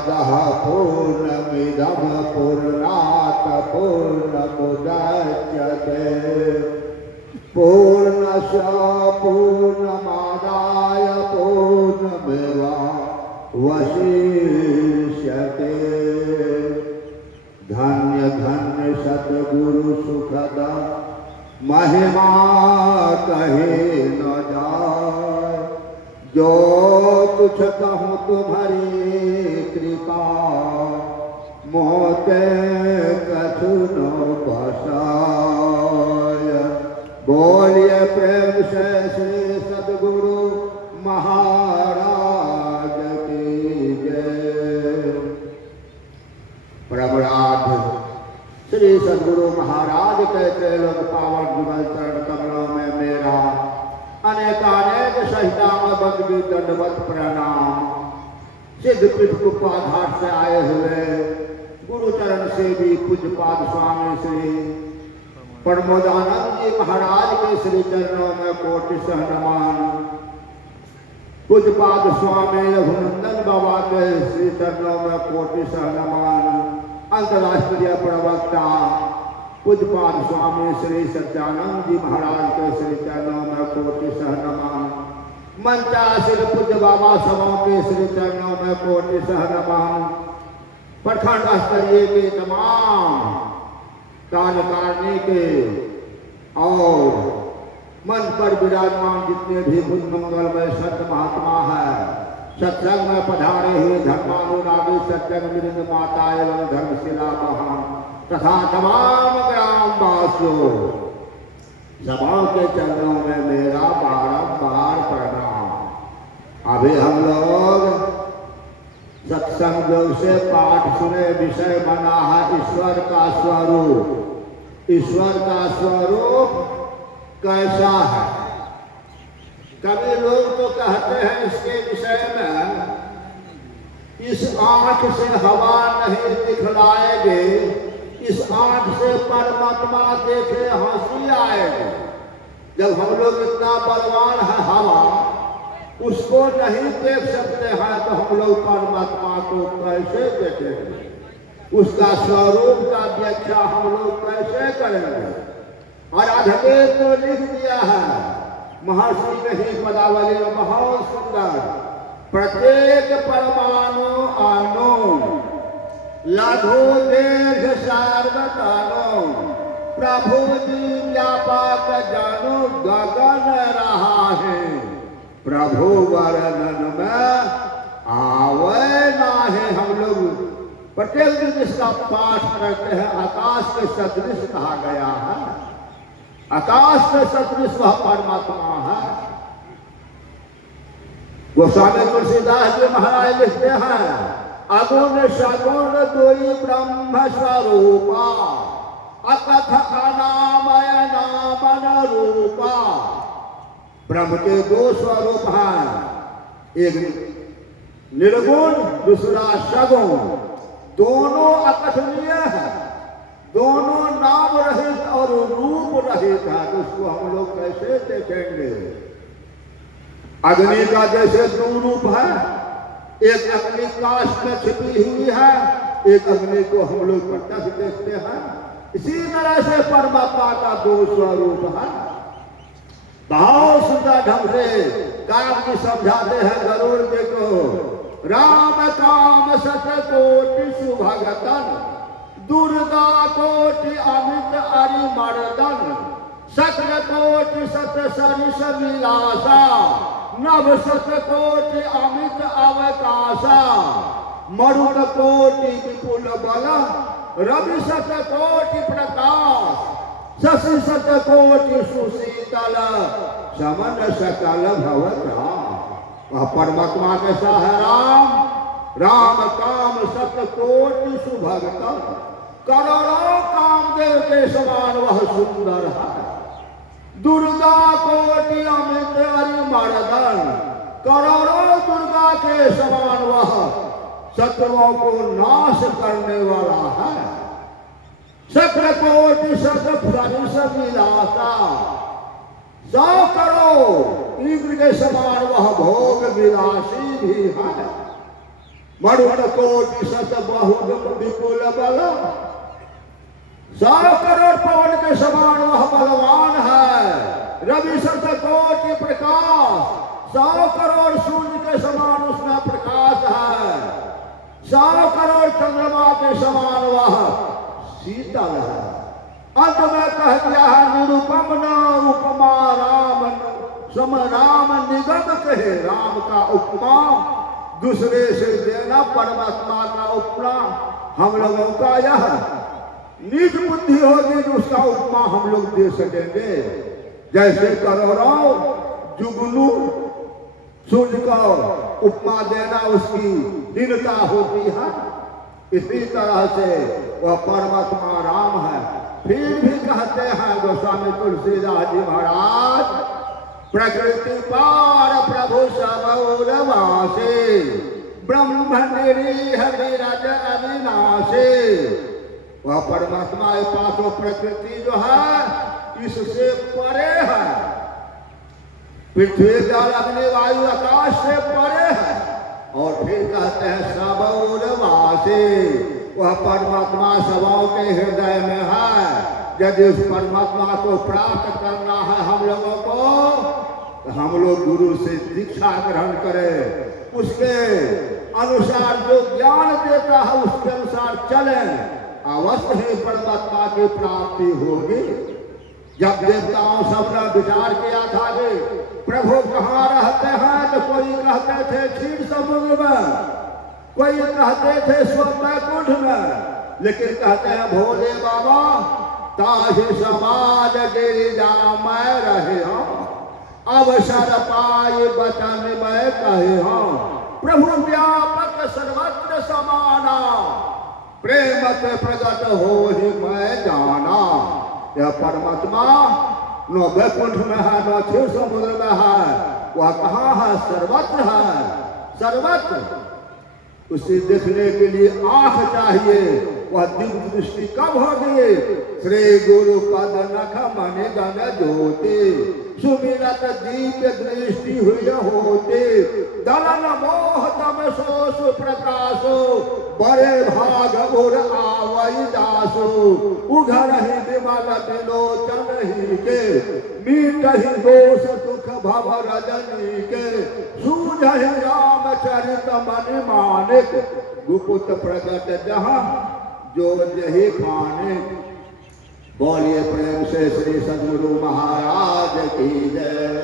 पूर्णमदः पूर्णमिदं पूर्णात् पूर्णमुदच्यते पूर्णस्य पूर्णमादाय पूर्णमेवावशिष्यते। धन्य धन्य सतगुरु सुखद महिमा कहे न जाए। जो कुछ कहूँ तुम्हारी कृपा मोते कछु न बसाय। बोलिए प्रेम से श्री सद्गुरु महाराज की जय। परमराध श्री सद्गुरु महाराज कहते लोग पावन जुगल चरण कमलों में मेरा अनेकानेक सहिताम बंदगी दंडवत प्रणाम। सिद्ध पीठ कुप्पा घाट से आए हुए गुरु चरण सेवी पूज्यपाद स्वामी श्री प्रमोदानंद जी महाराज के श्री चरणों में कोटि सह नमन। पूज्यपाद स्वामी रघुनंदन बाबा के श्री चरणों में कोटि सह नमन। अंतर्राष्ट्रीय प्रवक्ता पूज्यपाद स्वामी श्री सत्यानंद जी महाराज के श्री चरणों में कोटि सह नमन। मंचासीन पूज्य बाबा सभाओं के श्री चरणों में कोटि सह नमन। प्रखंड स्तरीय के तमाम कार्यकारिणी के और मन पर विराजमान जितने भी बुद्ध मंगलमय संत महात्मा है, सत्संग में पधारे हुए धर्मानुरागी सज्जन वृंद माता एवं धर्मशिला बहन तथा तमाम ग्रामवासियों सभाओं के चरणों में मेरा बारंबार प्रणाम। अभी हम लोग सत्संग से पाठ सुने, विषय बना है ईश्वर का स्वरूप। ईश्वर का स्वरूप कैसा है? कभी लोग तो कहते हैं इसके विषय में, इस आंख से हवा नहीं दिखलाएंगे, इस आंख से परमात्मा देखे हंसी आएगी। जब हम लोग इतना बलवान है हवा, उसको नहीं देख सकते हैं तो हम लोग परमात्मा को कैसे देखेंगे? उसका स्वरूप का व्याख्या हम लोग कैसे करेंगे? और अधवेद तो लिख दिया है महर्षि ने ही पदावली में बहुत सुंदर। प्रत्येक परमाणु अणु लघु दीर्घ सार्वतानो प्रभु जी व्यापक जानो गगन रहा है। प्रभु वर्णन में आवे ना है। हम लोग प्रत्येक दिन इसका पाठ करते हैं। आकाश के सदृश कहा गया है, आकाश के सदृश वह परमात्मा है। गोस्वामी तुलसीदास जी महाराज लिखते हैं, अगुण सगुण दुई ब्रह्म स्वरूपा अकथ अनामय नामन रूपा। ब्रह्म के दो स्वरूप हैं, एक निर्गुण दूसरा सगुण। दोनों अकथनीय है, दोनों नाम रहित और रूप रहित है। उसको हम लोग कैसे देखेंगे? अग्नि का जैसे दो रूप है, एक अग्नि काष्ठ में छिपी हुई है, एक अग्नि को हम लोग प्रत्यक्ष देखते हैं। इसी तरह से परमात्मा का दो स्वरूप है। बहुत सुंदर ढंग से काग जी समझाते हैं गरुड़ जी को। राम काम सत कोटि सुभगतन दुर्गा कोटि अमित अरिमर्दन शक्र कोटि सत सरिस विलासा नभ सत कोटि अमित अवकाशा मरुत कोटि विपुल बल रवि सत कोटि प्रकाश शशि सत कोटि सुशीतल समन सकल भवता। वह परमात्मा कैसा है? राम राम काम सत कोटि सुभगतन। करोड़ों कामदेव के समान वह सुंदर है। दुर्गा कोटि अमित अरिमर्दन। करोड़ों दुर्गा के समान वह शत्रुओं को नाश करने वाला है। शक्र कोटि सत सरिस विलासा। 100 करोड़ इंद्र के समान वह भोग विलासी भी है। मरुत कोटि शत बहुगम विपुल बल। 100 करोड़ पवन के समान वह बलवान है। रवि शत कोटि प्रकाश, 100 करोड़ सूर्य के समान उसमें प्रकाश है। 100 करोड़ चंद्रमा के समान वह शीतल है। अंत में कह दिया है निरुपम न उपमा राम सम राम निगम कहे। राम का उपमा दूसरे से देना, परमात्मा का उपमा हम लोगों का यह निज बुद्धि होगी जो उसका उपमा हम लोग दे सकेंगे। जैसे करोड़ों जुगनू सूर्य का उपमा देना उसकी दीनता होती है, इसी तरह से वह परमात्मा राम है। फिर भी कहते हैं गोस्वामी तुलसीदास जी महाराज, प्रकृति पार प्रभु सबौरवासी, ब्रह्म निरीह विरज अविनाशी। वह परमात्मा के पास वो प्रकृति जो है इससे परे है, पृथ्वी जल अग्नि वायु आकाश से परे है। और फिर कहते हैं सबौरवासी, वह परमात्मा सबों के हृदय में है। यदि उस परमात्मा को प्राप्त करना है हम लोगों को, तो हम लोग गुरु से दीक्षा ग्रहण करें, उसके अनुसार जो ज्ञान देता है उसके अनुसार चलें, अवश्य ही परमात्मा की प्राप्ति होगी। जब देवताओं सब ने विचार किया था कि प्रभु कहाँ रहते हैं, तो कोई कहते थे क्षीर समुद्र में, कोई कहते थे स्वर्ग वैकुंठ में, लेकिन कहते हैं भोले बाबा ताहि समाज गिरिजा मैं रहे हूँ, अवसर पाए बचन मैं कहे हूँ। प्रभु व्यापक सर्वत्र समाना, प्रेम के प्रगट हो ही मैं जाना। यह परमात्मा न वैकुंठ में है न क्षीर समुद्र में है, वह कहाँ है? सर्वत्र है, सर्वत्र। उसे देखने के लिए आंख चाहिए, वह दिव्य दृष्टि कब होगी? श्री गुरु पद नख मन गण ज्योति, सुमिरत दीप दृष्टि हुई होते, दलन मोह तम सो सुप्रकाशो, बड़े भाग उर आवई दासो, उघर ही विमल विलोचन ही के, मीट ही दोष दुख भव रजनी के, सूझ ही रामचरित मन मानिक, गुपुत प्रगट जहाँ जो जही खाने। बोलिए प्रेम से श्री सद्गुरु महाराज की जय।